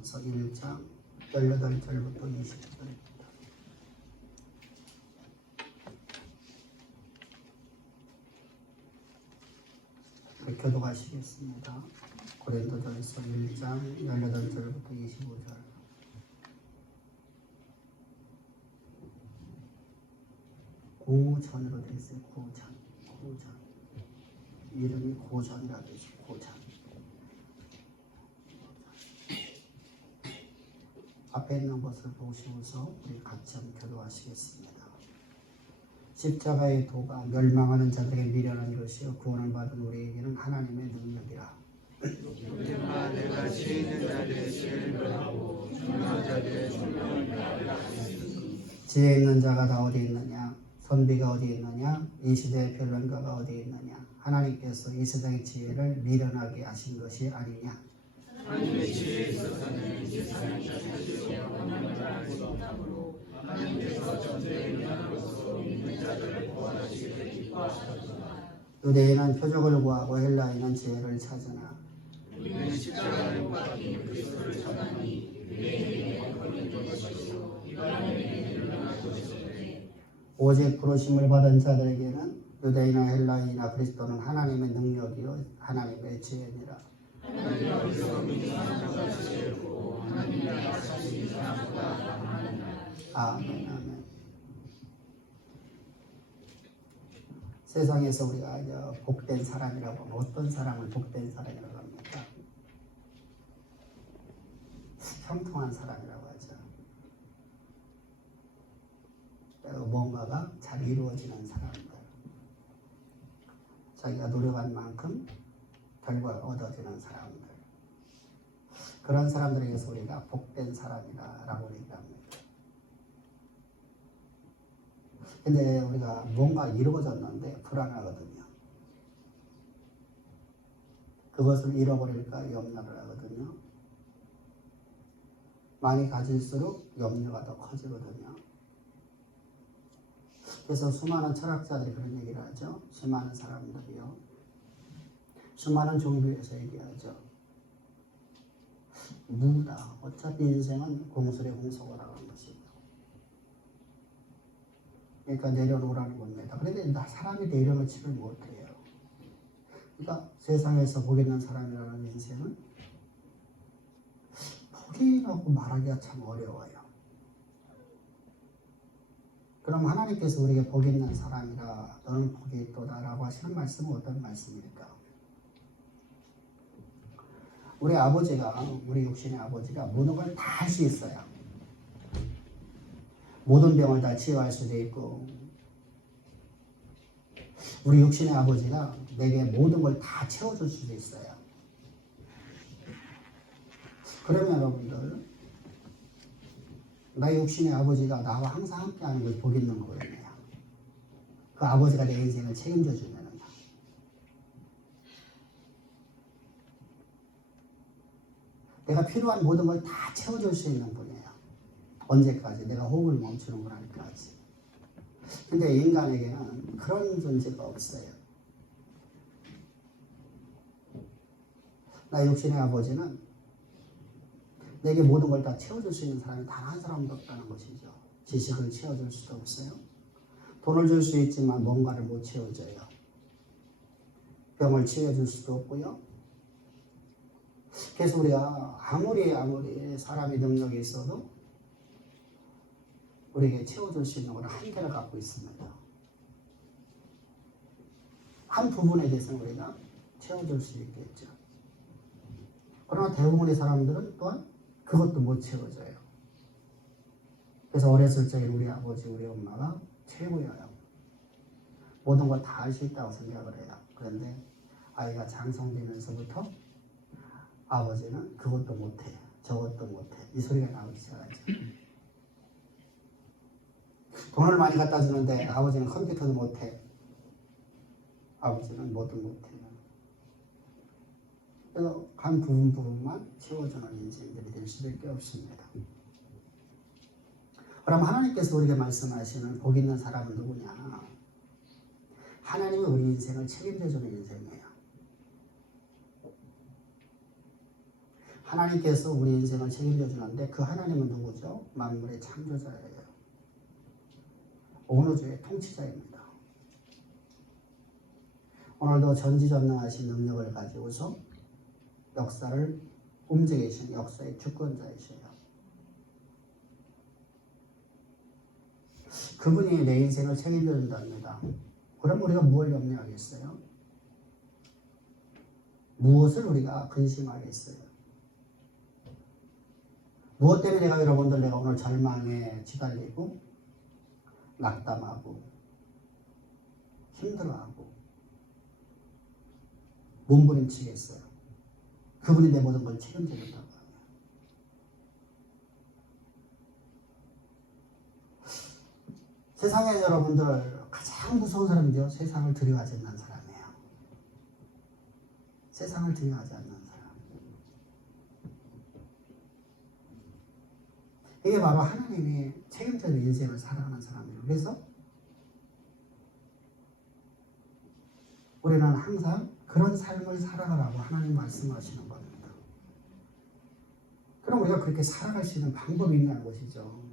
고린도전서 1장 18절부터 20절입니다. 교독하시겠습니다. 고린도전서 1장 18절부터 25절. 고전으로 되어 있어요. 고전. 이름이 고전이라 되어 있어요. 고전. 앞에 있는 것을 보시면서 우리 같이 한번 교독하시겠습니다. 십자가의 도가 멸망하는 자들에게 미련한 것이요 구원을 받은 우리에게는 하나님의 능력이라. 내가 지혜 있는 자들의 지혜를 변하고 중요한 자들의 중요한 변화를 지혜 있는 자가 다 어디 있느냐? 선비가 어디 있느냐? 이 시대의 변론가가 어디 있느냐? 하나님께서 이 세상의 지혜를 미련하게 하신 것이 아니냐? 하나님의 지혜에 있어서는 세상을 찾으시고 만나지 않을 수 없으므로 하나님께서 전쟁의 민함으로써 믿는 자들을 구원하시기를 기뻐하셨도다. 유대인은 표적을 구하고 헬라인은 지혜를 찾으나 우리는 십자가를 못 박힌 그리스도를 찾아니 유대인에게 거짓된 것이요 이방인에게 유명한 것이오니 오직 부르심을 받은 자들에게는 유대인이나 헬라인이나 그리스도는 하나님의 능력이요 하나님의 지혜니라. 하나님이 어디서 믿는 사람보다 지혜롭고 하나님이 약하신 사람보다 강하느니라. 아멘. 세상에서 우리가 복된 사람이라고 하면 어떤 사람을 복된 사람이라고 합니까? 형통한 사람이라고 하죠. 뭔가가 잘 이루어지는 사람들, 자기가 노력한 만큼 결과가 얻어지는 사람들, 그런 사람들에게서 우리가 복된 사람이라고 얘기합니다. 근데 우리가 뭔가 이루어졌는데 불안하거든요. 그것을 잃어버릴까 염려를 하거든요. 많이 가질수록 염려가 더 커지거든요. 그래서 수많은 철학자들이 그런 얘기를 하죠. 수많은 사람들이요. 수많은 종교에서 얘기하죠. 무다. 어차피 인생은 공설의 공석어라고 하는 것이죠. 그러니까 내려놓으라는 겁니다. 그런데 사람이 내려놓지를 못해요. 그러니까 세상에서 복 있는 사람이라는 인생은 복이라고 말하기가 참 어려워요. 그럼 하나님께서 우리에게 복 있는 사람이라 너는 복이 있도다라고 하시는 말씀은 어떤 말씀입니까? 우리 아버지가, 우리 육신의 아버지가 모든 걸 다 할 수 있어요. 모든 병을 다 치유할 수도 있고, 우리 육신의 아버지가 내게 모든 걸 다 채워줄 수도 있어요. 그러면 여러분들, 나의 육신의 아버지가 나와 항상 함께하는 것이 복 있는 거예요. 그 아버지가 내 인생을 책임져 주면은. 내가 필요한 모든 걸 다 채워줄 수 있는 분이에요. 언제까지? 내가 호흡을 멈추는 거라니까지. 근데 인간에게는 그런 존재가 없어요. 나의 육신의 아버지는 내게 모든 걸 다 채워줄 수 있는 사람이 단 한 사람도 없다는 것이죠. 지식을 채워줄 수도 없어요. 돈을 줄 수 있지만 뭔가를 못 채워줘요. 병을 치료해줄 수도 없고요. 그래서 우리가 아무리 사람의 능력이 있어도 우리에게 채워줄 수 있는 건 한계를 갖고 있습니다. 한 부분에 대해서는 우리가 채워줄 수 있겠죠. 그러나 대부분의 사람들은 또한 그것도 못 채워줘요. 그래서 어렸을 적에 우리 아버지, 우리 엄마가 최고예요. 모든 걸 다 할 수 있다고 생각을 해요. 그런데 아이가 장성되면서부터 아버지는 그것도 못해, 저것도 못해, 이 소리가 나오기 시작하죠. 돈을 많이 갖다 주는데 아버지는 컴퓨터도 못해, 아버지는 뭐도 못해요. 그래서 한 부분만 채워주는 인생들이 될 수밖에 없습니다. 그럼 하나님께서 우리에게 말씀하시는 복 있는 사람은 누구냐? 하나님이 우리 인생을 책임져주는 인생이에요. 하나님께서 우리 인생을 책임져 주는데 그 하나님은 누구죠? 만물의 창조자예요. 온 우주의 통치자입니다. 오늘도 전지전능하신 능력을 가지고서 역사를 움직이신 역사의 주권자이셔요. 그분이 내 인생을 책임져 준답니다. 그럼 우리가 무엇을 염려하겠어요? 무엇을 우리가 근심하겠어요? 무엇 때문에 내가 오늘 절망에 시달리고 낙담하고 힘들어하고 몸부림치겠어요? 그분이 내 모든 걸 책임져 준다고 합니다. 세상에 여러분들 가장 무서운 사람이죠. 세상을 두려워하지 않는 사람이에요. 세상을 두려워하지 않는 사람. 이게 바로 하나님이 책임져서 인생을 살아가는 사람이에요. 그래서 우리는 항상 그런 삶을 살아가라고 하나님 말씀하시는 겁니다. 그럼 우리가 그렇게 살아갈 수 있는 방법이 있냐는 것이죠.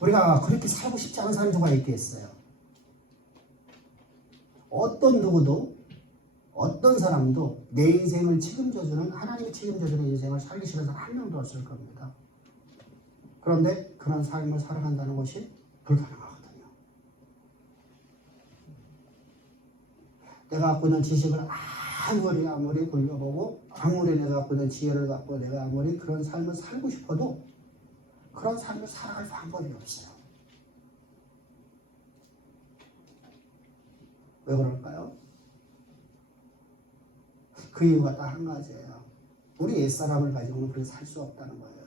우리가 그렇게 살고 싶지 않은 사람이 누가 있겠어요? 어떤 누구도 어떤 사람도 내 인생을 책임져주는 하나님이 책임져주는 인생을 살기 싫은 사람 한 명도 없을 겁니다. 그런데 그런 삶을 살아간다는 것이 불가능하거든요. 내가 갖고 있는 지식을 아무리 굴려보고 아무리 내가 갖고 있는 지혜를 갖고 내가 아무리 그런 삶을 살고 싶어도 그런 삶을 살아갈 방법이 없어요. 왜 그럴까요? 그 이유가 딱 한 가지예요. 우리 옛사람을 가지고는 그렇게 살 수 없다는 거예요.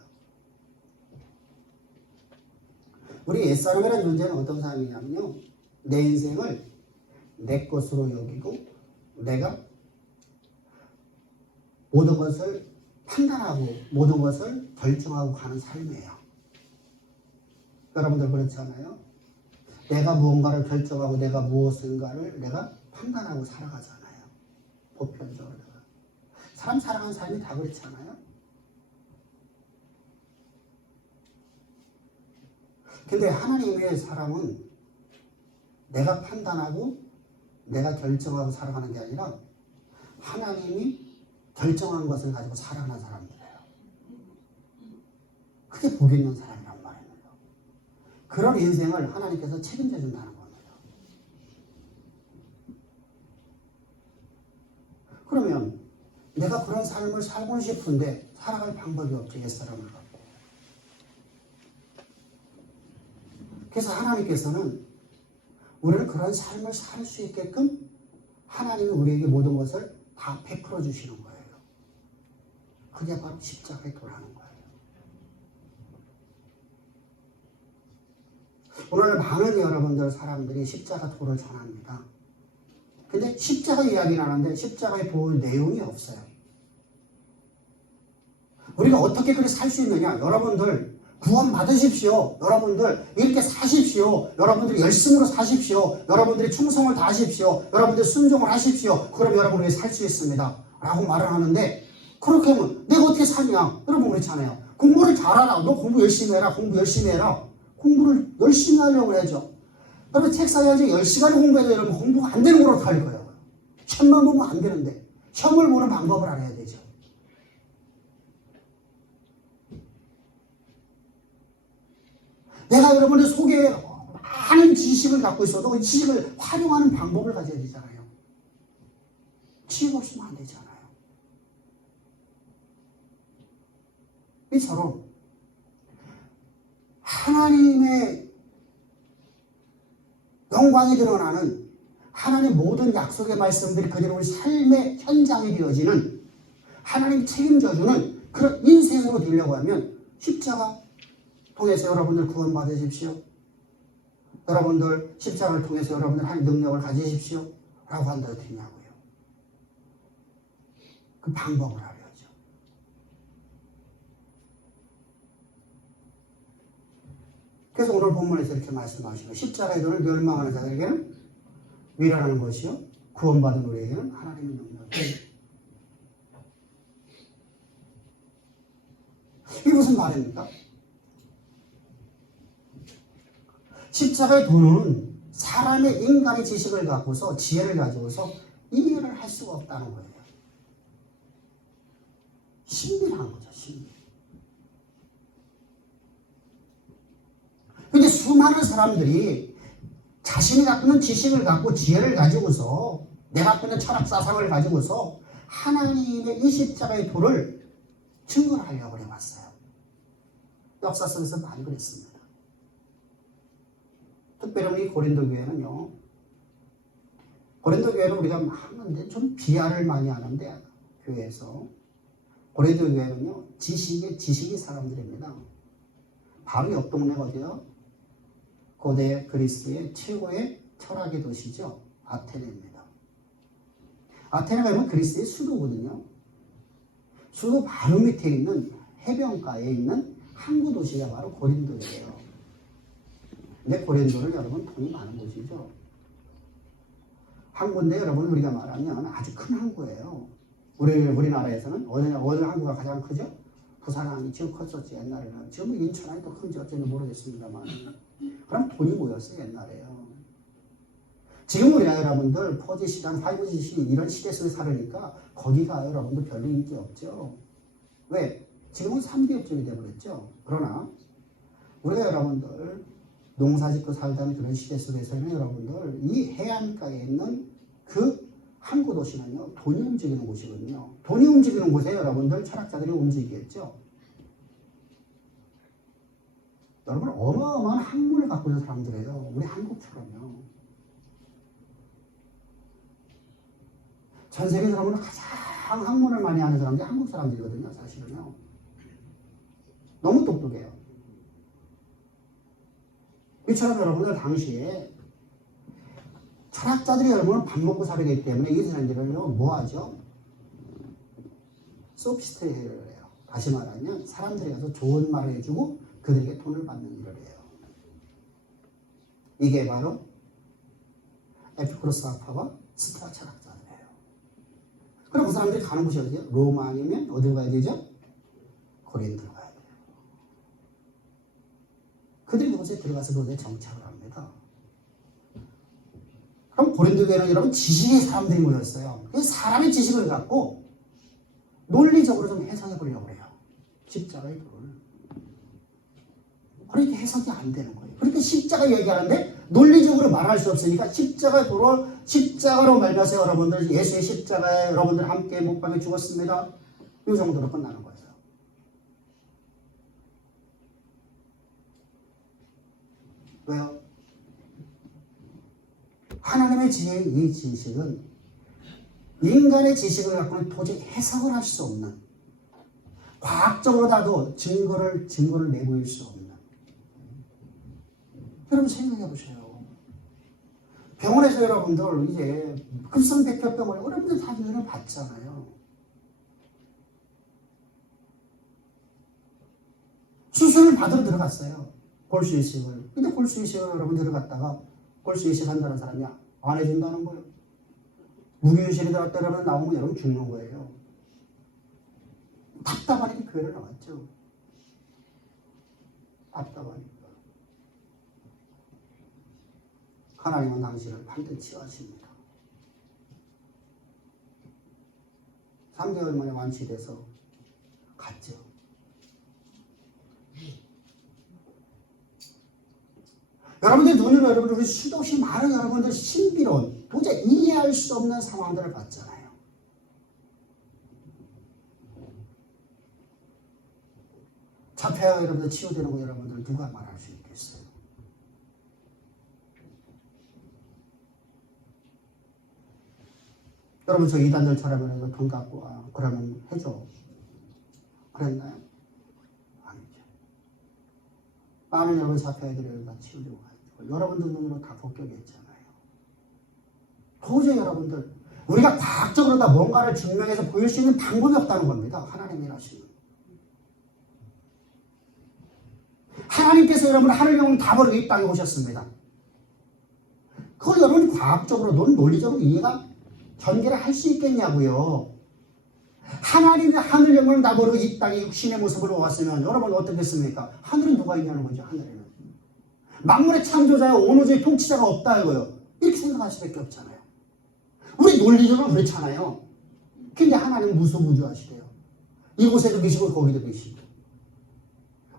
우리 옛사람이라는 존재는 어떤 사람이냐면요. 내 인생을 내 것으로 여기고 내가 모든 것을 판단하고 모든 것을 결정하고 가는 삶이에요. 여러분들 그렇지 않아요? 내가 무언가를 결정하고 내가 무엇인가를 내가 판단하고 살아가잖아요. 보편적으로. 사람 살아가는 삶이 다 그렇지 않아요? 근데 하나님의 사람은 내가 판단하고 내가 결정하고 살아가는 게 아니라 하나님이 결정한 것을 가지고 살아가는 사람들이에요. 그게 복 있는 사람이란 말이에요. 그런 인생을 하나님께서 책임져 준다는 겁니다. 그러면 내가 그런 삶을 살고 싶은데 살아갈 방법이 없죠. 옛사람을 갖고. 그래서 하나님께서는 우리를 그런 삶을 살 수 있게끔 하나님이 우리에게 모든 것을 다 베풀어 주시는 거예요. 그게 바로 십자가의 도라는 거예요. 오늘 많은 여러분들 사람들이 십자가 도를 전합니다. 근데 십자가 이야기를 하는데 십자가에 볼 내용이 없어요. 우리가 어떻게 그렇게 살 수 있느냐? 여러분들 구원 받으십시오. 여러분들 이렇게 사십시오. 여러분들이 열심으로 사십시오. 여러분들이 충성을 다하십시오. 여러분들이 순종을 하십시오. 그럼 여러분이 살 수 있습니다. 라고 말을 하는데 그렇게 하면 내가 어떻게 사냐? 여러분 그렇잖아요. 공부를 잘하라. 너 공부 열심히 해라. 공부 열심히 해라. 공부를 열심히 하려고 해야죠. 여러분 책 사야지 10시간을 공부해도 여러분 공부가 안 되는 거로 갈 거예요. 시험만 보면 안 되는데 시험을 보는 방법을 알아야 되죠. 내가 여러분의 속에 많은 지식을 갖고 있어도 그 지식을 활용하는 방법을 가져야 되잖아요. 지식 없으면 안 되잖아요. 이처럼 하나님의 영광이 드러나는 하나님의 모든 약속의 말씀들이 그대로 우리 삶의 현장이 되어지는 하나님 책임져주는 그런 인생으로 되려고 하면 십자가 통해서 여러분들 구원 받으십시오. 여러분들 십자가를 통해서 여러분들 하나님 능력을 가지십시오. 라고 한다고 되냐고요. 그 방법을 알아야죠. 그래서 오늘 본문에서 이렇게 말씀하시고 십자가의 도를 멸망하는 자들에게는 위라는 것이요 구원받은 우리에게는 하나님의 능력. 이게 무슨 말입니까? 십자가의 도는 사람의 인간의 지식을 갖고서 지혜를 가지고서 이해를 할 수가 없다는 거예요. 신비한 거죠, 신비. 근데 수많은 사람들이 자신이 갖고 있는 지식을 갖고 지혜를 가지고서 내가 갖고 있는 철학 사상을 가지고서 하나님의 이 십자가의 도를 증거를 하려고 해왔어요. 역사 속에서 많이 그랬습니다. 특별히 우리 고린도 교회는요. 고린도 교회는 우리가 하는데 좀 비하를 많이 하는데 교회에서 고린도 교회는요. 지식이 사람들입니다. 바로 옆 동네가 어디요? 고대 그리스의 최고의 철학의 도시죠. 아테네입니다. 아테네가 보면 그리스의 수도거든요. 수도 바로 밑에 있는 해변가에 있는 항구 도시가 바로 고린도예요. 근데 고린도는 여러분 돈이 많은 곳이죠. 항구인데 여러분 우리가 말하면 아주 큰 항구예요. 우리나라에서는 어느 항구가 가장 크죠? 부산항이 지금 컸었지 옛날에는. 지금 인천항이 더 큰지 어쩐지 모르겠습니다만. 그럼 돈이 모였어요 옛날에요. 지금 우리나라 여러분들 4G 시장, 5G 시장 이런 시대 속에 살으니까 거기가 여러분들 별로 인기 없죠. 왜? 지금은 3기업적이 되어버렸죠. 그러나 우리가 여러분들 농사 짓고 살다는 그런 시대 속에서는 여러분들 이 해안가에 있는 그 항구 도시는요 돈이 움직이는 곳이거든요. 돈이 움직이는 곳에 여러분들 철학자들이 움직이겠죠. 여러분 어마어마한 학문을 갖고 있는 사람들이에요. 우리 한국처럼요. 전 세계 사람은 가장 학문을 많이 하는 사람들이 한국 사람들이거든요. 사실은요. 너무 똑똑해요. 이처럼 여러분들 당시에 철학자들이 여러분은 밥 먹고 살기 때문에 이 사람들은요 뭐 하죠? 소피스테이를 해요. 다시 말하면 사람들이 가서 좋은 말을 해주고 그들에게 돈을 받는 일을 해요. 이게 바로 에피쿠로스 학파와 스토아 철학자들이에요. 그럼 그 사람들이 가는 곳이 어디요? 로마 아니면 어디로 가야 되죠? 고린도로 가야 돼요. 그들이 그곳에 들어가서 그곳에 정착을 합니다. 그럼 고린도 교회는 여러분 지식의 사람들이 모였어요. 사람의 지식을 갖고 논리적으로 좀 해석해 보려고 해요. 십자가의 도를. 그렇게 해석이 안 되는 거예요. 그렇게 십자가 얘기하는데 논리적으로 말할 수 없으니까 십자가로 말해서 여러분들 예수의 십자가에 여러분들 함께 목박에 죽었습니다. 이 정도로 끝나는 거예요. 왜요? 하나님의 지혜인 이 지식은 인간의 지식을 갖고는 도저히 해석을 할 수 없는 과학적으로라도 증거를 내보일 수 없는 여러분 생각해 보세요. 병원에서 여러분들 이제 급성백혈병을 여러분들 다 전혀 봤잖아요. 수술을 받으러 들어갔어요. 골수 이식을. 근데 골수 이식을 여러분 들어갔다가 골수 이식 한다는 사람이 안 해준다는 거예요. 무기유실에 들어갈 때 여러분 나오면 여러분 죽는 거예요. 답답하니까 교회를 나왔죠. 답답하니까. 하나님은 당신을 반드시 하십니다. 3개월 만에 완치돼서 갔죠. 여러분들 눈으로 여러분들 수도 없이 많은 여러분들 신비로운 도저히 이해할 수 없는 상황들을 봤잖아요. 자폐아 여러분들 치유되는 거 여러분들 누가 말할 수 있겠어요? 여러분 저 이단들 처럼 돈 갖고 와 그러면 해줘. 그랬나요? 아니죠. 많은 여러분 자폐아들이 다 치유되고 가지고 여러분들 눈으로 다 복격했잖아요. 도저히 여러분들 우리가 과학적으로 다 뭔가를 증명해서 보일 수 있는 방법이 없다는 겁니다. 하나님이 하시는. 하나님께서 여러분 하늘 영혼 다 버리고 이 땅에 오셨습니다. 그걸 여러분 과학적으로 논리적으로 이해가 전개를 할 수 있겠냐고요. 하나님의 하늘 영광을 다 버리고 이 땅에 육신의 모습으로 왔으면 여러분 어떻겠습니까? 하늘은 누가 있냐는 거죠. 하늘에는 만물의 창조자야 원오주의 통치자가 없다 이거요. 이렇게 생각할 수밖에 없잖아요. 우리 논리적으로 그렇잖아요. 근데 하나님은 무소부주하시대요. 이곳에도 계시고 거기도 계시고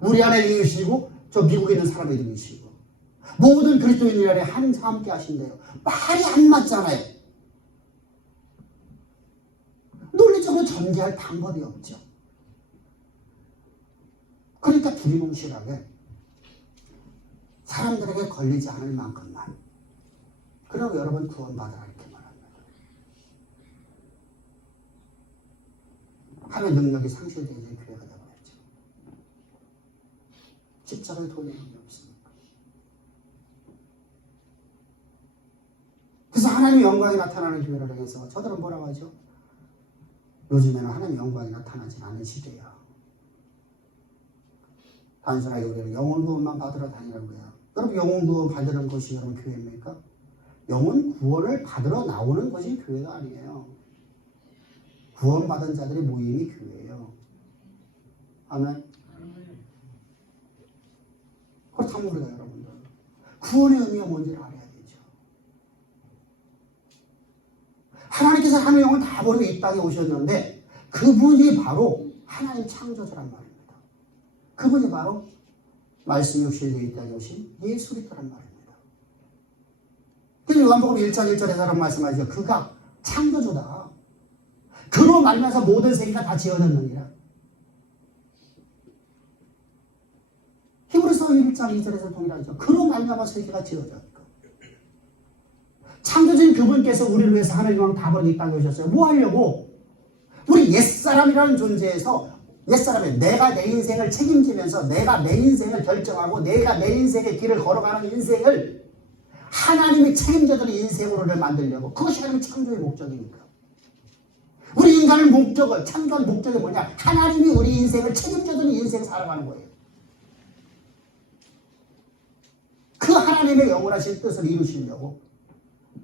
우리 안에 계시고 저 미국에 있는 사람에도 계시고 모든 그리스도인들 안에 함께 하신대요. 말이 안 맞잖아요. 논리적으로 전개할 방법이 없죠. 그러니까 두리뭉실하게 사람들에게 걸리지 않을 만큼만 그러고 여러분 구원받으라 이렇게 말합니다. 하나의 능력이 상실되어 이제 교회가 되어버렸죠. 십자가의 도움이 없습니까? 그래서 하나님의 영광이 나타나는 교회를 향해서 저들은 뭐라고 하죠? 요즘에는 하나님의 영광이 나타나지 않는 시대야. 단순하게 우리는 영혼 구원만 받으러 다니는 거야. 여러분 영혼 구원 받으는 것이 여러분 교회입니까? 영혼 구원을 받으러 나오는 것이 교회가 아니에요. 구원받은 자들의 모임이 교회예요. 아멘. 그렇다면 우리가 여러분들 구원의 의미가 뭔지를 알아야 되죠. 하나님께서 하나님의 영을 다 버리고 이 땅에 오셨는데 그분이 바로 하나님 창조자란 말입니다. 그분이 바로 말씀이 육신이 되어 이 땅에 오신 예수 그리스도란 말입니다. 그래서 요한복음 1장 1절에서 말씀하시죠. 그가 창조주다. 그로 말미암아서 모든 세계가 다 지어졌느니라. 히브리서 1장 2절에서 동일하죠. 그로 말미암아서 세계가 지어졌고 창조주인 그분께서 우리를 위해서 하나님 왕 다 버리고 이 땅에 오셨어요. 뭐 하려고? 우리 옛사람이라는 존재에서 옛사람이 내가 내 인생을 책임지면서 내가 내 인생을 결정하고 내가 내 인생의 길을 걸어가는 인생을 하나님이 책임져주는 인생으로 만들려고 그것이 하나님의 창조의 목적이니까. 우리 인간의 목적을 창조한 목적이 뭐냐? 하나님이 우리 인생을 책임져주는 인생을 살아가는 거예요. 그 하나님의 영원하신 뜻을 이루시려고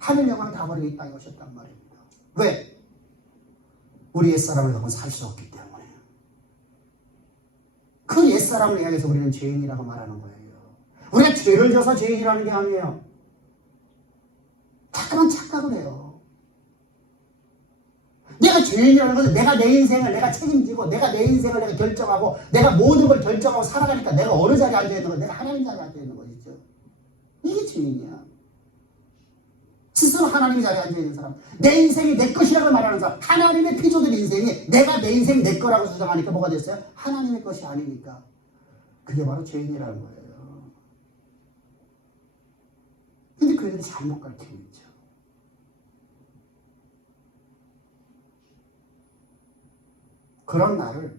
하늘 영광을 다 버리고 이 땅에 오셨단 말입니다. 왜? 우리 옛사람을 너무 살 수 없기 때문에. 그 옛사람을 향해서 우리는 죄인이라고 말하는 거예요. 우리가 죄를 져서 죄인이라는 게 아니에요. 자꾸만 착각을 해요. 내가 죄인이라는 것은 내가 내 인생을 내가 책임지고 내가 내 인생을 내가 결정하고 내가 모든 걸 결정하고 살아가니까 내가 어느 자리에 앉아있는 거 내가 하나님 자리에 앉아있는 것이죠. 이게 죄인이야. 스스로 하나님의 자리에 앉아있는 사람, 내 인생이 내 것이라고 말하는 사람, 하나님의 피조된 인생이 내가 내 인생 내 거라고 주장하니까 뭐가 됐어요? 하나님의 것이 아니니까. 그게 바로 죄인이라는 거예요. 근데 그들이 잘못 가르치고 있죠. 그런 나를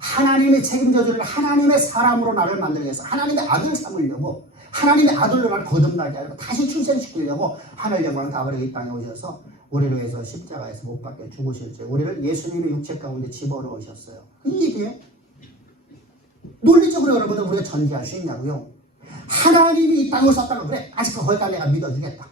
하나님이 책임져주는 하나님의 사람으로 나를 만들기 위해서 하나님의 아들 삼으려고 하나님의 아들로 나를 거듭나게 하려고 다시 출생시키려고 하늘 영광을 다 버리고 이 땅에 오셔서 우리를 위해서 십자가에서 못 박혀 죽으셨죠. 우리를 예수님의 육체 가운데 집어넣으셨어요. 이게 논리적으로 여러분들 우리가 전개할 수 있냐고요. 하나님이 이 땅에 오셨다고 그래. 아직 거기까지 내가 믿어주겠다.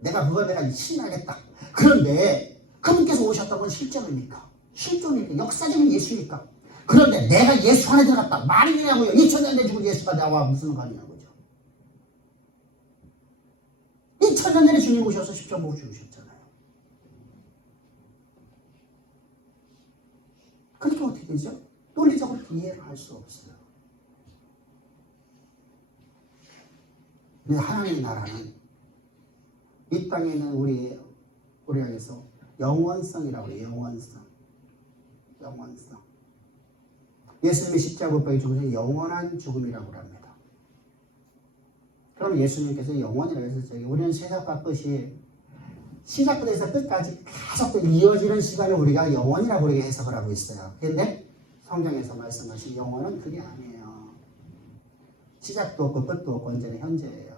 내가 그걸 내가 신하겠다. 그런데 그분께서 오셨다는 건 실존입니까? 실존입니까? 역사적인 예수니까. 그런데 내가 예수 안에 들어갔다. 말이 되냐고요. 2000년 내 죽은 예수가 나와 무슨 관계냐고요. 2000년 전에 주님 오셔서 십자가 못 죽으셨잖아요. 그렇게 어떻게 되죠? 논리적으로 이해를 할 수 없어요. 근데 하나님의 나라는 이 땅에 있는 우리 안에서 영원성이라고 해요. 영원성. 예수님이 십자가 못 박혀 죽으신 영원한 죽음이라고 합니다. 그럼 예수님께서 영원이라고 해서 우리는 시작과 끝이 시작부터 끝까지 계속 이어지는 시간을 우리가 영원이라고 우리가 해석을 하고 있어요. 그런데 성경에서 말씀하신 영원은 그게 아니에요. 시작도 없고 끝도 없고 언제나 현재예요.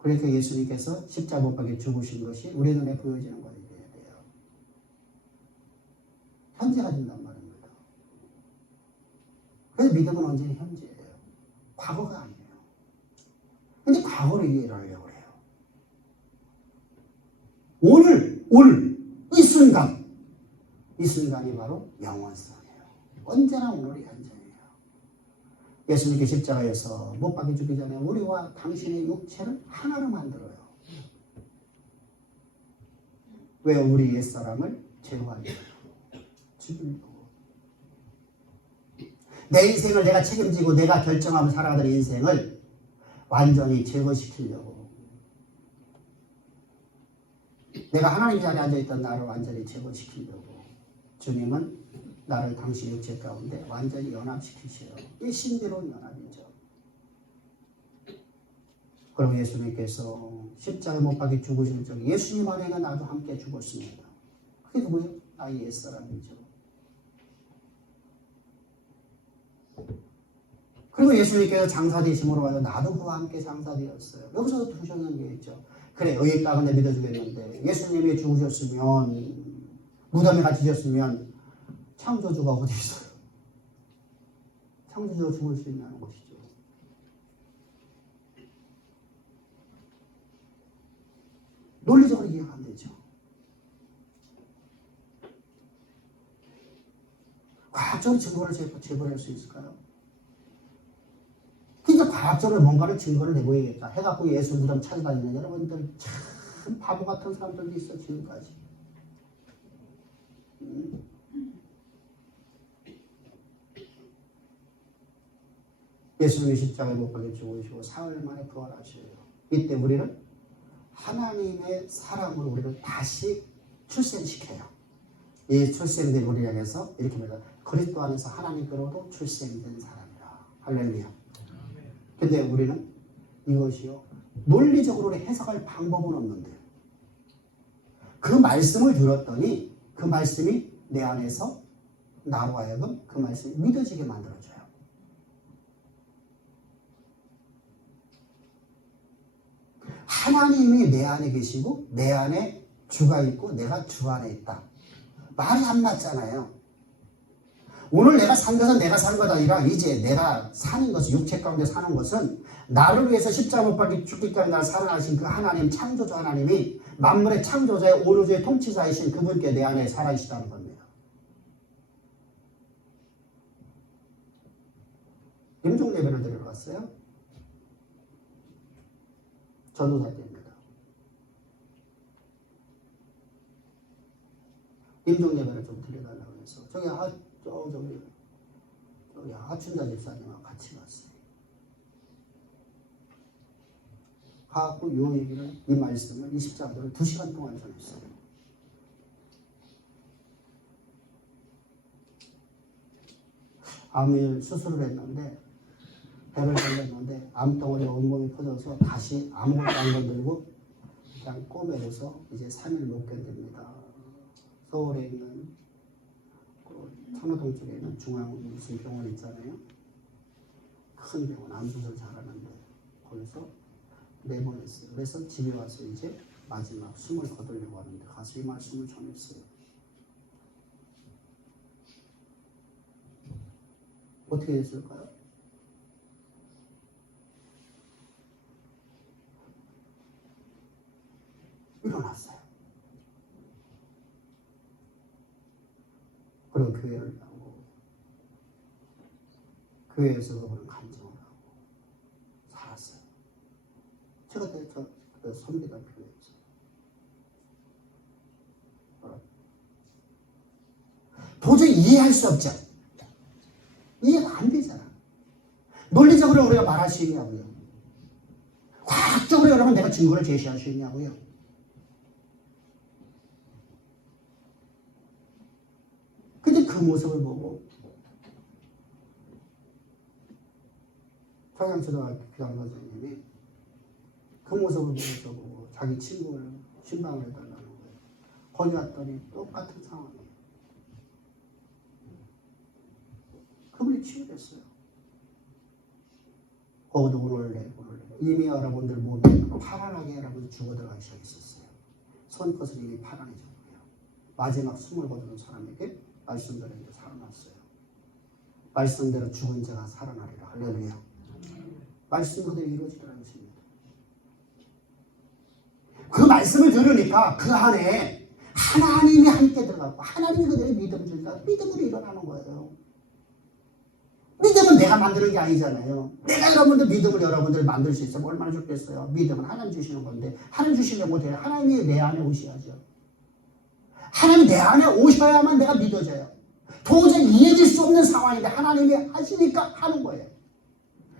그러니까 예수님께서 십자가 못 박혀 죽으신 것이 우리 눈에 보여지는 것이 돼요. 현재가 된단 말입니다. 그래서 믿음은 언제나 현재예요. 과거가 아니에요. 근데 과거를 이해를 하려고 해요. 오늘, 이 순간, 이 순간이 바로 영원성이에요. 언제나 오늘이 현재예요. 예수님께 십자가에서 못 박혀 죽기 전에 우리와 당신의 육체를 하나로 만들어요. 왜? 우리 옛사람을 제거하려고, 죽이려고. 내 인생을 내가 책임지고 내가 결정하고 살아가는 인생을 완전히 제거시키려고. 내가 하나님 자리에 앉아있던 나를 완전히 제거시키려고 주님은 나를 당신 육체 가운데 완전히 연합시키세요. 이 신비로운 연합이죠. 그리고 예수님께서 십자가에 못 박혀 죽으실 적에 예수님 안에가 나도 함께 죽었습니다. 그게 누구예요? 나의 옛사람이죠. 그리고 예수님께서 장사되심으로 와서 나도 그와 함께 장사되었어요. 여기서 두셨는 게 있죠. 그래, 의의 가운데 믿어주겠는데 예수님이 죽으셨으면, 무덤에 갇히셨으면 창조주가 어디 있어요? 창조주가 죽을 수 있는 것이죠. 논리적으로 이해가 안 되죠. 과학적으로 증거를 제거할 수 있을까요? 그러니까 과학적으로 뭔가를 증거를 내보이겠다 해갖고 예수 무덤 찾아다니는 여러분들 참 바보 같은 사람들도 있어 지금까지. 예수님이 십자가에 못 박혀 죽으시고 사흘 만에 부활하셔요. 이때 우리는 하나님의 사랑으로 우리를 다시 출생시켜요. 이 출생된 우리 향해서 이렇게 말해요. 그리스도 안에서 하나님께로도 출생된 사람이라. 할렐루야. 근데 우리는 이것이요, 논리적으로 해석할 방법은 없는데 그 말씀을 들었더니 그 말씀이 내 안에서 나로 하여금 그 말씀이 믿어지게 만들어줘요. 하나님이 내 안에 계시고 내 안에 주가 있고 내가 주 안에 있다. 말이 안 맞잖아요. 오늘 내가 산 것은 내가 산 것 아니라 이제 내가 사는 것은, 육체 가운데 사는 것은 나를 위해서 십자가 못 박혀 죽기까지 나를 사랑하신 그 하나님, 창조자 하나님이 만물의 창조자의 오류의 통치자이신 그분께 내 안에 살아계시다는 겁니다. 임종 예배를 드리러 갔어요. 전도사 때입니다. 임종 예배를 좀 드려달라고 해서 저기 하춘자 집사님하고 같이 갔어요. 가고 요 얘기를, 이 말씀을 20장들을 2시간 동안 전했어요. 암을 수술을 했는데, 배를 잘렸는데 암덩어리 온몸이 퍼져서 다시 아무것도 안 건들고 그냥 꼬매려서 이제 3일 못 견딥니다. 서울에 있는 창로동 쪽에 있는 중앙 무슨 병원 있잖아요. 큰 병원, 암 수술 잘하는데 거기서 내보냈어요. 그래서 집에 와서 이제 마지막 숨을 거두려고 하는데 가서 이 말씀을 전했어요. 어떻게 됐을까요? 일어났어요. 그리고 교회를 나오고 교회에서 그분은 간증을 하고 살았어요. 제가 저 선비가 교회에서 도저히 이해할 수 없죠. 이해가 안 되잖아. 논리적으로 우리가 말할 수 있냐고요. 과학적으로 여러분 내가 증거를 제시할 수 있냐고요. 근데 그 모습을 보고 평양초등학교 교장 선생님이 그 모습을 보고 자기 친구를 신방을 해달라는 거예요. 거기 갔더니 똑같은 상황이에요. 그분이 치유됐어요. 거기도 오늘 이미 여러분들 몸이 파란하게 여러분 죽어 들어가기 시작했었어요. 손끝은 이미 파란해졌고요. 마지막 숨을 거두는 사람에게 말씀대로 이제 살아났어요. 말씀대로 죽은 자가 살아나리라. 할렐루야. 말씀 그대로 이루어지더라는 것입니다. 그 말씀을 들으니까 그 안에 하나님이 함께 들어가고 하나님이 그들의 믿음을 주니까 믿음으로 일어나는 거예요. 믿음은 내가 만드는 게 아니잖아요. 내가 여러분들 믿음을 여러분들 만들 수 있으면 얼마나 좋겠어요. 믿음은 하나님 주시는 건데 하나님 주시려면 못해요. 하나님이 내 안에 오셔야죠. 하나님 내 안에 오셔야만 내가 믿어져요. 도저히 이해질 수 없는 상황인데 하나님이 하시니까 하는 거예요.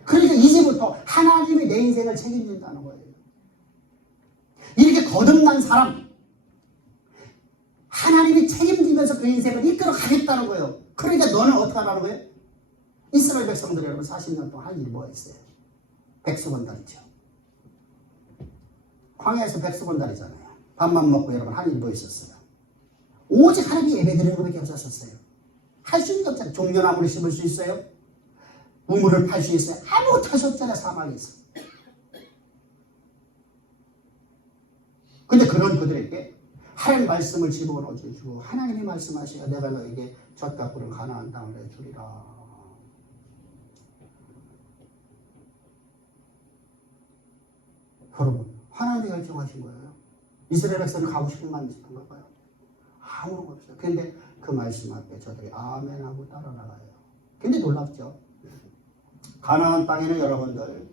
그러니까 이제부터 하나님이 내 인생을 책임진다는 거예요. 이렇게 거듭난 사람, 하나님이 책임지면서 그 인생을 이끌어 가겠다는 거예요. 그러니까 너는 어떻게 하라는 거예요? 이스라엘 백성들이 여러분 40년 동안 한 일이 뭐가 있어요? 백수건달이죠. 광야에서 백수건달이잖아요. 밥만 먹고 여러분 한 일이 뭐 있었어요? 오직 하나님이 예배드리는 것밖에 없었어요. 할 수 있는 게 없잖아요. 종려나무를 심을 수 있어요? 우물을 팔 수 있어요? 아무것도 할 수 없잖아요. 사막에서. 근데 그런 그들에게 하나님 말씀을 집어넣어 주시고 하나님이 말씀하시야 내가 너에게 젖과 꿀은 가나안 땅을 주리라. 여러분 하나님이 결정하신 거예요. 이스라엘 백성은 가고 싶은만 싶은가 봐요. 아무런 거 없어요. 그런데 그 말씀 앞에 저들이 아멘하고 따라 나가요. 근데 놀랍죠. 가나안 땅에는 여러분들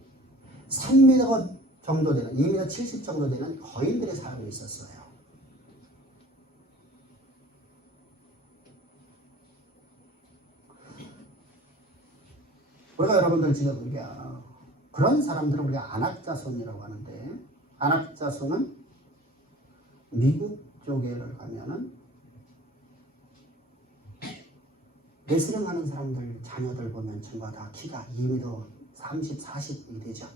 3m 정도 되는 2m 70 정도 되는 거인들이 살고 있었어요. 우리가 여러분들 지금 우리가 그런 사람들을 우리가 안악자손이라고 하는데 안악자손은 미국 쪽에를 가면은 레슬링 하는 사람들 자녀들 보면 전부 다 키가 2m 30, 40이 되죠.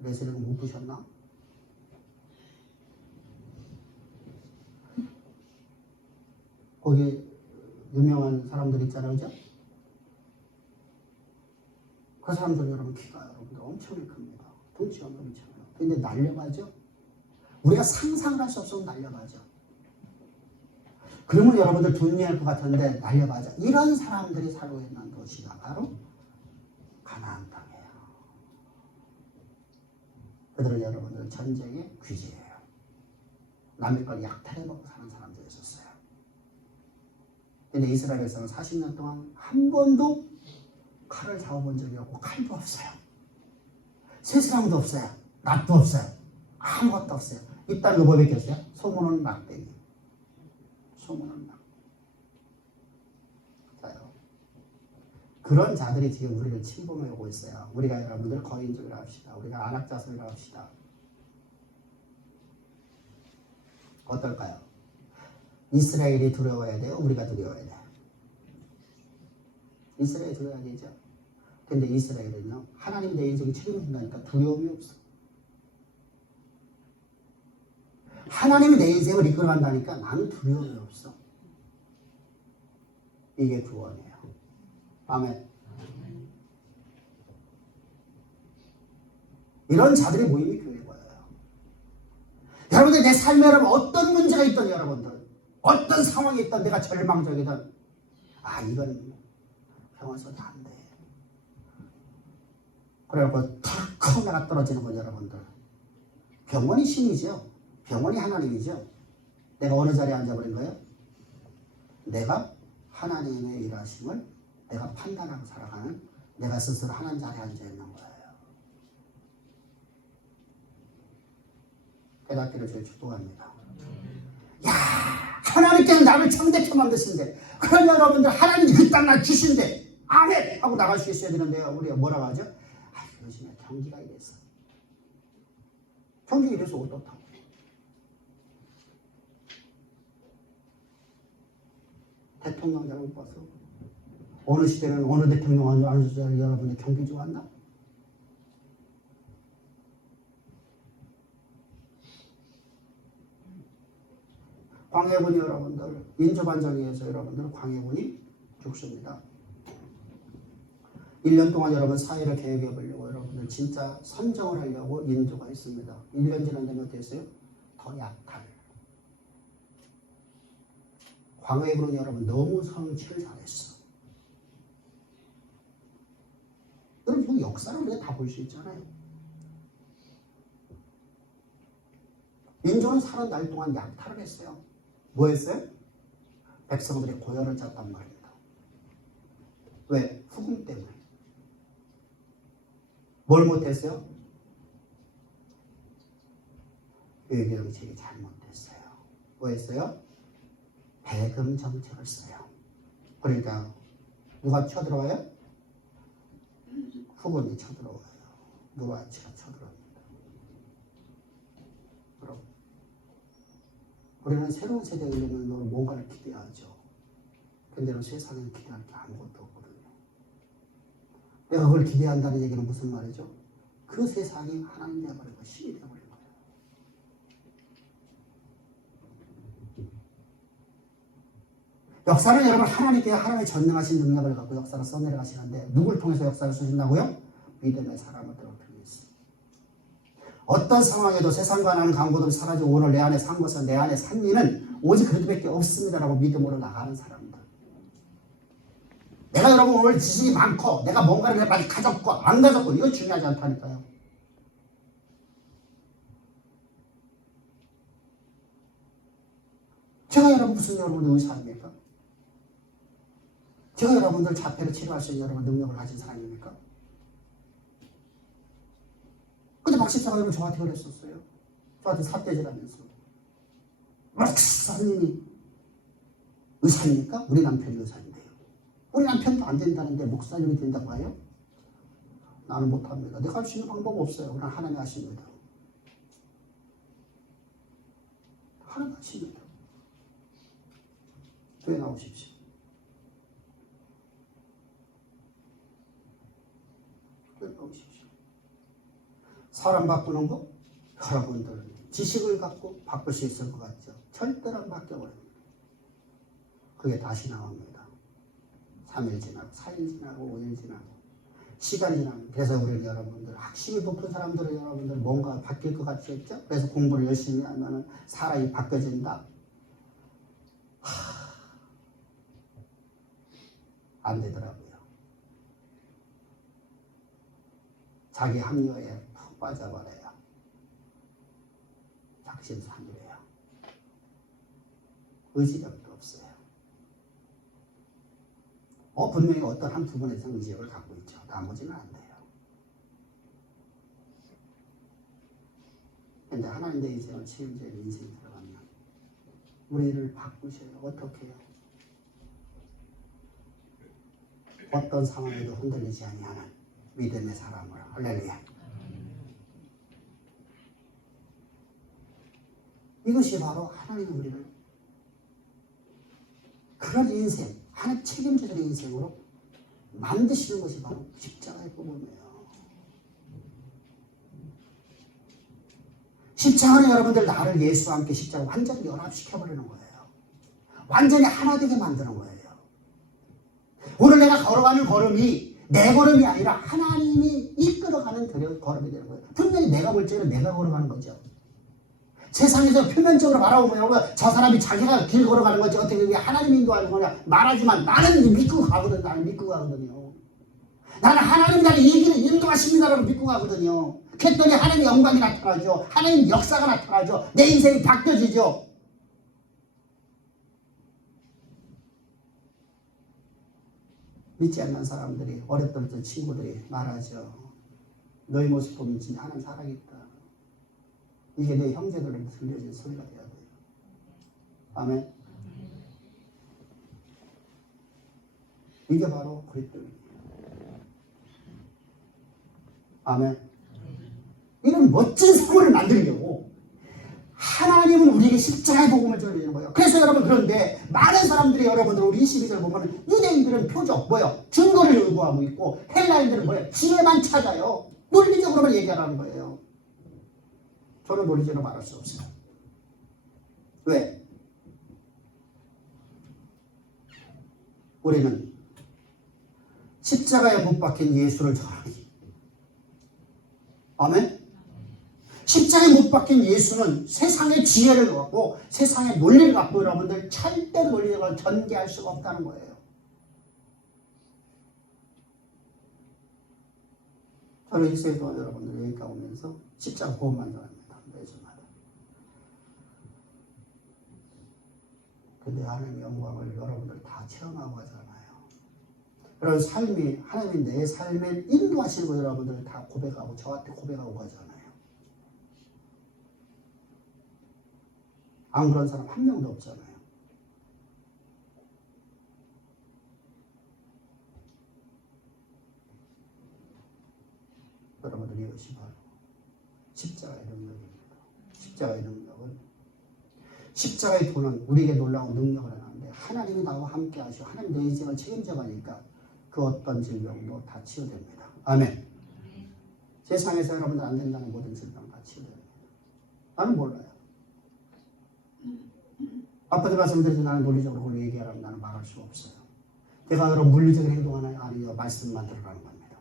레슬링 못 보셨나? 거기 유명한 사람들 있잖아요, 그죠? 그 사람들 여러분 키가 여러분들 엄청 큽니다. 덩치가 엄청나요. 근데 날려가죠? 우리가 상상을 할 수 없으면 날려가죠. 그러면 여러분들 돈 이해할 것 같은데 날려가죠. 이런 사람들이 살고 있는 도시가 바로 가나안 땅이에요. 그들은 여러분들 전쟁의 귀재예요. 남의 걸 약탈해먹고 사는 사람들이었어요. 근데 이스라엘에서는 40년 동안 한 번도 칼을 잡아본 적이 없고 칼도 없어요. 쇠사랑도 없어요. 낫도 없어요. 아무것도 없어요. 이딴 거 뭐 뵙겠어요? 소문은 막대기. 소문은 막. 자요. 그런 자들이 지금 우리를 침범해 오고 있어요. 우리가 여러분들 거인족이라 합시다. 우리가 안악자손이라 합시다. 어떨까요? 이스라엘이 두려워야 돼요? 우리가 두려워야 돼요? 이스라엘이 두려워야 되죠. 근데 이스라엘은요, 하나님 내 인생이 책임진다니까 두려움이 없어. 하나님이 내 인생을 이끌어간다니까 나는 두려움이 없어. 이게 구원이에요. 아멘. 이런 자들의 모임이 교회인 거예요. 여러분들 내 삶에 여러분 어떤 문제가 있던 여러분들 어떤 상황이 있던 내가 절망적이든 이건 병원 써도 안 돼. 그래갖고 탁 내가 떨어지는 건 여러분들 병원이 신이죠. 병원이 하나님이죠. 내가 어느 자리에 앉아버린 거예요? 내가 하나님의 일하심을 내가 판단하고 살아가는 내가 스스로 하나님 자리에 앉아있는 거예요. 깨닫기를 저희 축복합니다. 야, 하나님께서 나를 창대케 만드신데 그런 여러분들 하나님이 그 땅 날 주신데 아멘! 하고 나갈 수 있어야 되는데요. 우리가 뭐라고 하죠? 요즘에 경기가 이랬어. 경기가 이래서 어떻다고. 대통령 잘못 봐서 어느 시대는 어느 대통령 어느 시대는 여러분이 경기 좋았나? 광해군이 여러분들 인조반정에서 여러분들 광해군이 죽습니다. 1년 동안 여러분 사회를 개혁해 보려고 여러분들 진짜 선정을 하려고 인조가 있습니다. 1년 지난 다음에 어땠어요? 더 약탈. 광해군은 여러분 너무 성취를 잘했어. 여러분 그 역사를 우리가 다 볼 수 있잖아요. 민족은 30날 동안 약탈을 했어요. 뭐 했어요? 백성들의 고열을 짰단 말입니다. 왜? 후금 때문에. 뭘 못했어요? 외교 정책이 잘못됐어요. 뭐 했어요? 배금 정책을 써요. 그러니까 누가 쳐들어와요? 후금이 쳐들어와요. 누가 쳐들어옵니다. 그럼 우리는 새로운 세대의 이름으로 뭔가를 기대하죠. 근데 세상에는 기대할 게 아무것도 없거든요. 내가 그걸 기대한다는 얘기는 무슨 말이죠? 그 세상이 하나님 되어버리고 신이 되어버리는 거예요. 역사는 여러분 하나님께 하나님의 전능하신 능력을 갖고 역사를 써내려가시는데 누굴 통해서 역사를 쓰신다고요? 믿음의 사람을 통해서. 어떤 상황에도 세상과 나는 강보도 사라지고 오늘 내 안에 산 것은 내 안에 산 이는 오직 그들밖에 없습니다라고 믿음으로 나가는 사람들. 내가 여러분 오늘 지식이 많고 내가 뭔가를 많이 가졌고 안 가졌고 이건 중요하지 않다니까요. 제가 여러분 무슨 여러분의 의사입니까? 제가 여러분들 자폐를 치료할 수 있는 여러분 능력을 가진 사람입니까? 근데 박 집사가 여러분 저한테 그랬었어요. 저한테 삿대질하면서 목사님이 의사입니까? 우리 남편이 의사인데요. 우리 남편도 안 된다는데 목사님이 된다고 해요? 나는 못합니다. 내가 할 수 있는 방법 없어요. 그냥 하나님 하십니다. 하나님 하십니다. 교회 나오십시오. 교회 나오십시오. 사람 바꾸는 거? 여러분들 지식을 갖고 바꿀 수 있을 것 같죠? 절대로 안 바뀌어버립니다. 그게 다시 나옵니다. 3일 지나고 4일 지나고 5일 지나고 시간이 지나고 그래서 우리 여러분들 학식이 높은 사람들은 여러분들 뭔가 바뀔 것 같이 했죠? 그래서 공부를 열심히 하면 사람이 바뀌어진다. 안 되더라고요. 자기 합리화에 푹 빠져버려요. 작심삼일해요. 의지력도 없어요. 분명히 어떤 한 부분에서 의지력을 갖고 있죠. 나머지는 안 돼요. 근데 하나님의 인생을 책임져야 인생이 들어가면 우리를 바꾸셔요. 어떻게 해요? 어떤 상황에도 흔들리지 아니하는 믿음의 사람을. 할렐루야. 이것이 바로 하나님이 우리를 그런 인생, 하나님 책임져주는 인생으로 만드시는 것이 바로 십자가의 부분이에요. 십자가는 여러분들 나를 예수와 함께 십자가 완전히 연합시켜버리는 거예요. 완전히 하나 되게 만드는 거예요. 오늘 내가 걸어가는 걸음이 내 걸음이 아니라 하나님이 이끌어가는 걸음이 되는 거예요. 분명히 내가 볼 때는 내가 걸어가는 거죠. 세상에서 표면적으로 바라보면 저 사람이 자기가 길 걸어가는 거지 어떻게 하나님이 인도하는 거냐 말하지만 나는 믿고 가거든요. 나는 믿고 가거든요. 나는 하나님이 나를 이 길을 인도하십니다라고 믿고 가거든요. 그랬더니 하나님의 영광이 나타나죠. 하나님의 역사가 나타나죠. 내 인생이 바뀌어지죠. 믿지 않는 사람들이 어렸던 친구들이 말하죠. 너희 모습 보면 진짜 하나님 살아있다. 이게 내 형제들에게 들려진 소리가 돼야 돼요. 아멘. 이게 바로 그리스도입니다. 아멘. 이런 멋진 사물을 만들려고 하나님은 우리에게 십자가의 복음을 전해주는 거예요. 그래서 여러분 그런데 많은 사람들이 여러분들 우리 22절 보면 유대인들은 표적 뭐예요? 증거를 요구하고 있고 헬라인들은 뭐예요? 지혜만 찾아요. 논리적으로만 얘기하라는 거예요. 저는 논리적으로 말할 수 없어요. 왜? 우리는 십자가에 못 박힌 예수를 전하기. 아멘? 십자가에 못 박힌 예수는 세상의 지혜를 갖고 세상의 논리를 갖고 여러분들 절대로 논리적으로 전개할 수가 없다는 거예요. 저는 일생에 동안 여러분들 여기가 오면서 십자가 보험만 전합니다. 매주마다. 근데 하나님의 영광을 여러분들 다 체험하고 가잖아요. 그런 삶이 하나님이 내 삶에 인도하시는 거 여러분들 다 고백하고 저한테 고백하고 가잖아요. 안 그런 사람 한 명도 없잖아요. 여러분들 이것이 바로 십자가의 능력입니다. 십자가의 능력은 십자가의 도는 우리에게 놀라운 능력을 하는데 하나님이 나와 함께 하시고 하나님 내 인생을 책임져 가니까 그 어떤 질병도 다 치유됩니다. 아멘. 세상에서 여러분들 안 된다는 모든 질병 다 치유됩니다. 나는 몰라요. 아빠들 말씀드려서 나는 논리적으로 그걸 얘기하라면 나는 말할 수가 없어요. 내가 여러분 물리적인 행동 하나요? 아니요. 말씀만 들으라는 겁니다.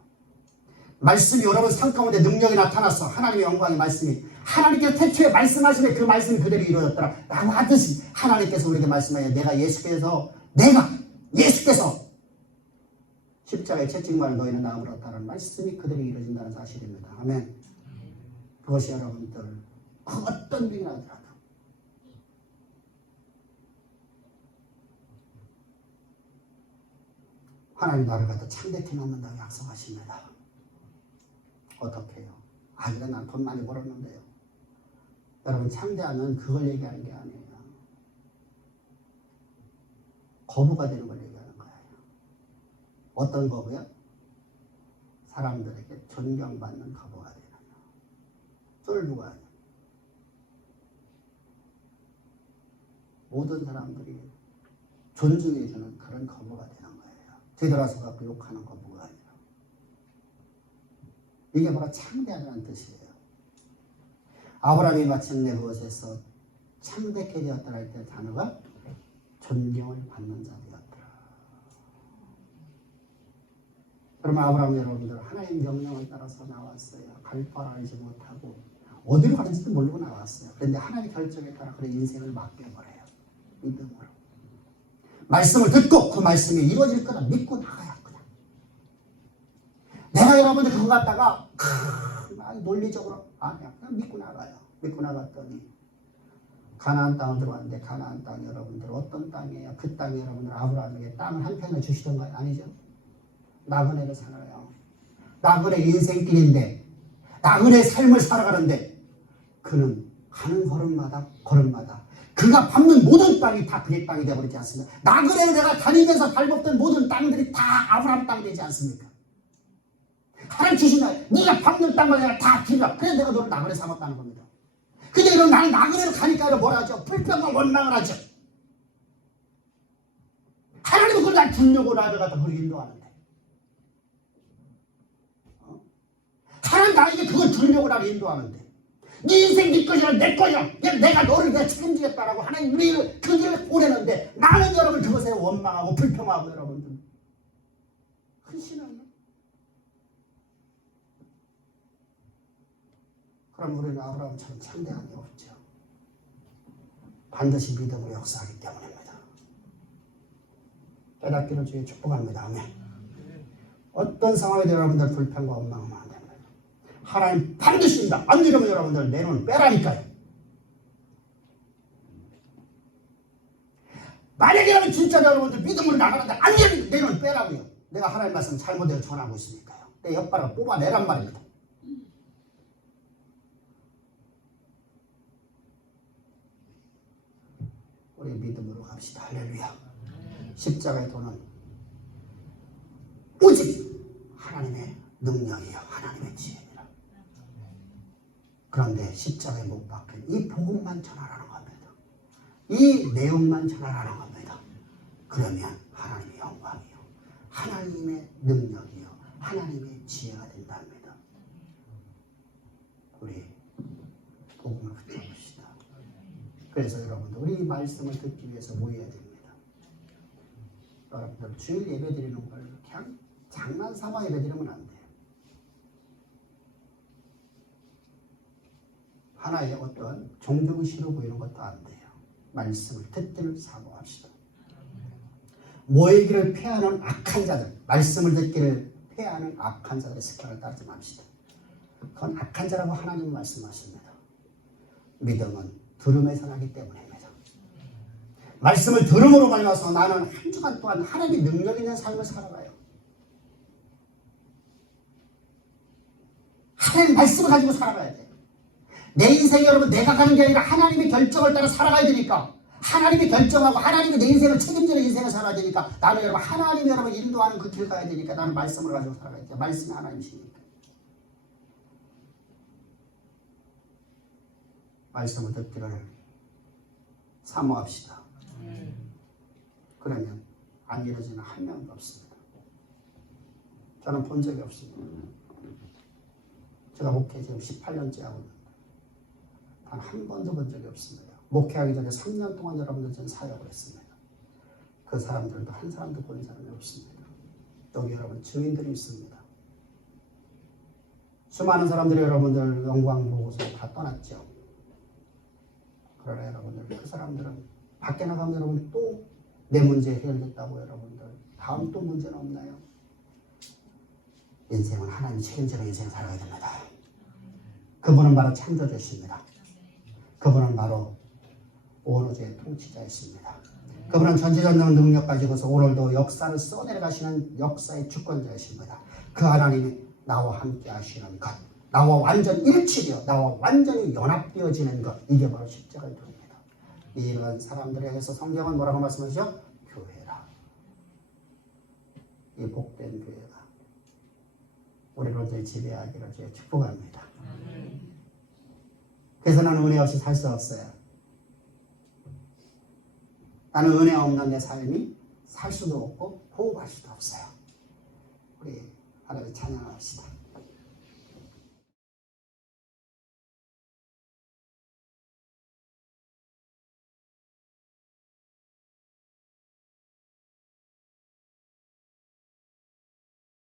말씀이 여러분 삶 가운데 능력이 나타났어. 하나님의 영광의 말씀이 하나님께서 태초에 말씀하시면 그 말씀이 그대로 이루어졌더라 라고 하듯이 하나님께서 우리에게 말씀하여 예수께서 십자가의 채찍만을 너희는 나음으로 얻다라는 말씀이 그대로 이루어진다는 사실입니다. 아멘. 그것이 여러분들 그 어떤 병이 나더라도 하나님 나를 갖다 창대케 만든다고 약속하십니다. 어떻게 해요? 그래 난 돈 많이 벌었는데요. 여러분 창대하면 그걸 얘기하는 게 아니에요. 거부가 되는 걸 얘기하는 거예요. 어떤 거부요? 사람들에게 존경받는 거부가 되는 거예요. 쫄부가 아니에요. 모든 사람들이 존중해주는 그런 거부가 되는 거예요. 뒤돌아서 갖고 욕하는 거부가 아니라. 이게 바로 창대하다는 뜻이에요. 아브라함이 마침내 그것에서 창대케 되었더라 할 때 단어가 존경을 받는 자 되었더라. 그러면 아브라함 여러분들 하나님 명령을 따라서 나왔어요. 갈 바를 알지 못하고 어디로 가는지도 모르고 나왔어요. 그런데 하나님의 결정에 따라 그런 인생을 맡겨버려요. 믿음으로. 말씀을 듣고 그 말씀이 이루어질 거다 믿고 나가요. 그냥. 내가 여러분들 그거 갖다가 논리적으로 아니야. 그냥 믿고 나가요. 믿고 나갔더니 가나안 땅을 들어왔는데 가나안 땅 여러분들 어떤 땅이에요? 그 땅이 여러분들 아브라함에게 땅을 한 편을 주시던가요? 아니죠. 나그네를 살아요. 나그네 인생길인데 나그네 삶을 살아가는데 그는 가는 걸음마다 그가 밟는 모든 땅이 다 그의 땅이 되어버리지 않습니까? 나그네를 내가 다니면서 밟았던 모든 땅들이 다 아브라함 땅이 되지 않습니까? 하나님 주신 날 네가 밟는 땅만 내가 다 빌려. 그래서 내가 너를 나그네 삼았다는 겁니다. 근데 이런 나는 나그네로 가니까 뭐라 하죠? 불평과 원망을 하죠. 하나님은 그걸 날 주려고 나를 갖다 그렇게 인도하는데 하나님 나에게 그걸 주려고 나를 인도하는데 네 인생 네 것이라 내 거야. 내가 너를 책임지겠다라고 하나님 우리를 그 길을 보내는데 나는 여러분 그것에 원망하고 불평하고 여러분들 큰 신앙이야. 그럼 우리는 아브라함처럼 창대한 게 없죠. 반드시 믿음으로 역사하기 때문입니다. 깨닫기를 주의 축복합니다. 아멘. 어떤 상황에도 여러분들 불평과 원망하면 안 됩니다. 하나님 반드시입니다. 안 이러면 여러분들 내 눈 빼라니까요. 만약에 진짜 여러분들 믿음으로 나가는데 안 되면 내 눈 빼라고요. 내가 하나님 말씀 잘못되어 전하고 있으니까요. 내 옆발을 뽑아내란 말입니다. 우리 믿음으로 갑시다. 할렐루야. 십자가의 도는 오직 하나님의 능력이요 하나님의 지혜입니다. 그런데 십자가에 못 박힌 이 복음만 전하라는 겁니다. 이 내용만 전하라는 겁니다. 그러면 하나님의 영광이요 하나님의 능력이요 하나님의 지혜가 된답니다. 우리 복음을 붙여봅시다. 그래서 여러분들 우리 말씀을 듣기 위해서 모여야 됩니다. 여러분들 주일 예배 드리는 걸 그냥 장난삼아 예배 드리면 안 돼요. 하나의 어떤 종교의식으로 보이는 것도 안 돼요. 말씀을 듣기를 사모합시다. 모이기를 패하는 악한 자들, 말씀을 듣기를 패하는 악한 자들의 습관을 따르지 맙시다. 그건 악한 자라고 하나님은 말씀하십니다. 믿음은 들음에서 나기 때문입니다. 말씀을 들음으로 말미암아서 나는 한 주간 동안 하나님의 능력 있는 삶을 살아가요. 하나님 말씀을 가지고 살아가야 돼. 내 인생이 여러분 내가 가는 게 아니라 하나님의 결정을 따라 살아가야 되니까, 하나님이 결정하고 하나님이 내 인생을 책임지는 인생을 살아야 되니까, 나는 여러분 하나님이 여러분 인도하는 그 길 가야 되니까 나는 말씀을 가지고 살아가야 돼. 말씀이 하나님이시니까. 말씀을 듣기를 사모합시다. 그러면 안 이루어지는 한 명도 없습니다. 저는 본 적이 없습니다. 제가 목회 지금 18년째 하고 있는데 단 한 번도 본 적이 없습니다. 목회하기 전에 3년 동안 여러분들 전 사역을 했습니다. 그 사람들도 한 사람도 본 사람이 없습니다. 여기 여러분 증인들이 있습니다. 수많은 사람들이 여러분들 영광 보고서 다 떠났죠. 그러나 여러분들 그 사람들은 밖에 나가면 여러분 또 내 문제 해결됐다고 여러분들 다음 또 문제는 없나요? 인생은 하나님 책임지는 인생을 살아야 됩니다. 그분은 바로 창조주십니다. 그분은 바로 온 우주의 통치자이십니다. 그분은 전지전능 능력 가지고서 오늘도 역사를 써내려가시는 역사의 주권자이십니다. 그 하나님이 나와 함께 하시는 것, 나와 완전 일치되어 나와 완전히 연합되어지는 것, 이게 바로 십자가의 도입니다. 이런 사람들에 대해서 성경은 뭐라고 말씀하시죠? 교회라. 이 복된 교회가 우리를 온전히 지배하기를 주의 축복합니다. 그래서 나는 은혜 없이 살 수 없어요. 나는 은혜 없는 내 삶이 살 수도 없고 호흡할 수도 없어요. 우리 하나님 찬양합시다.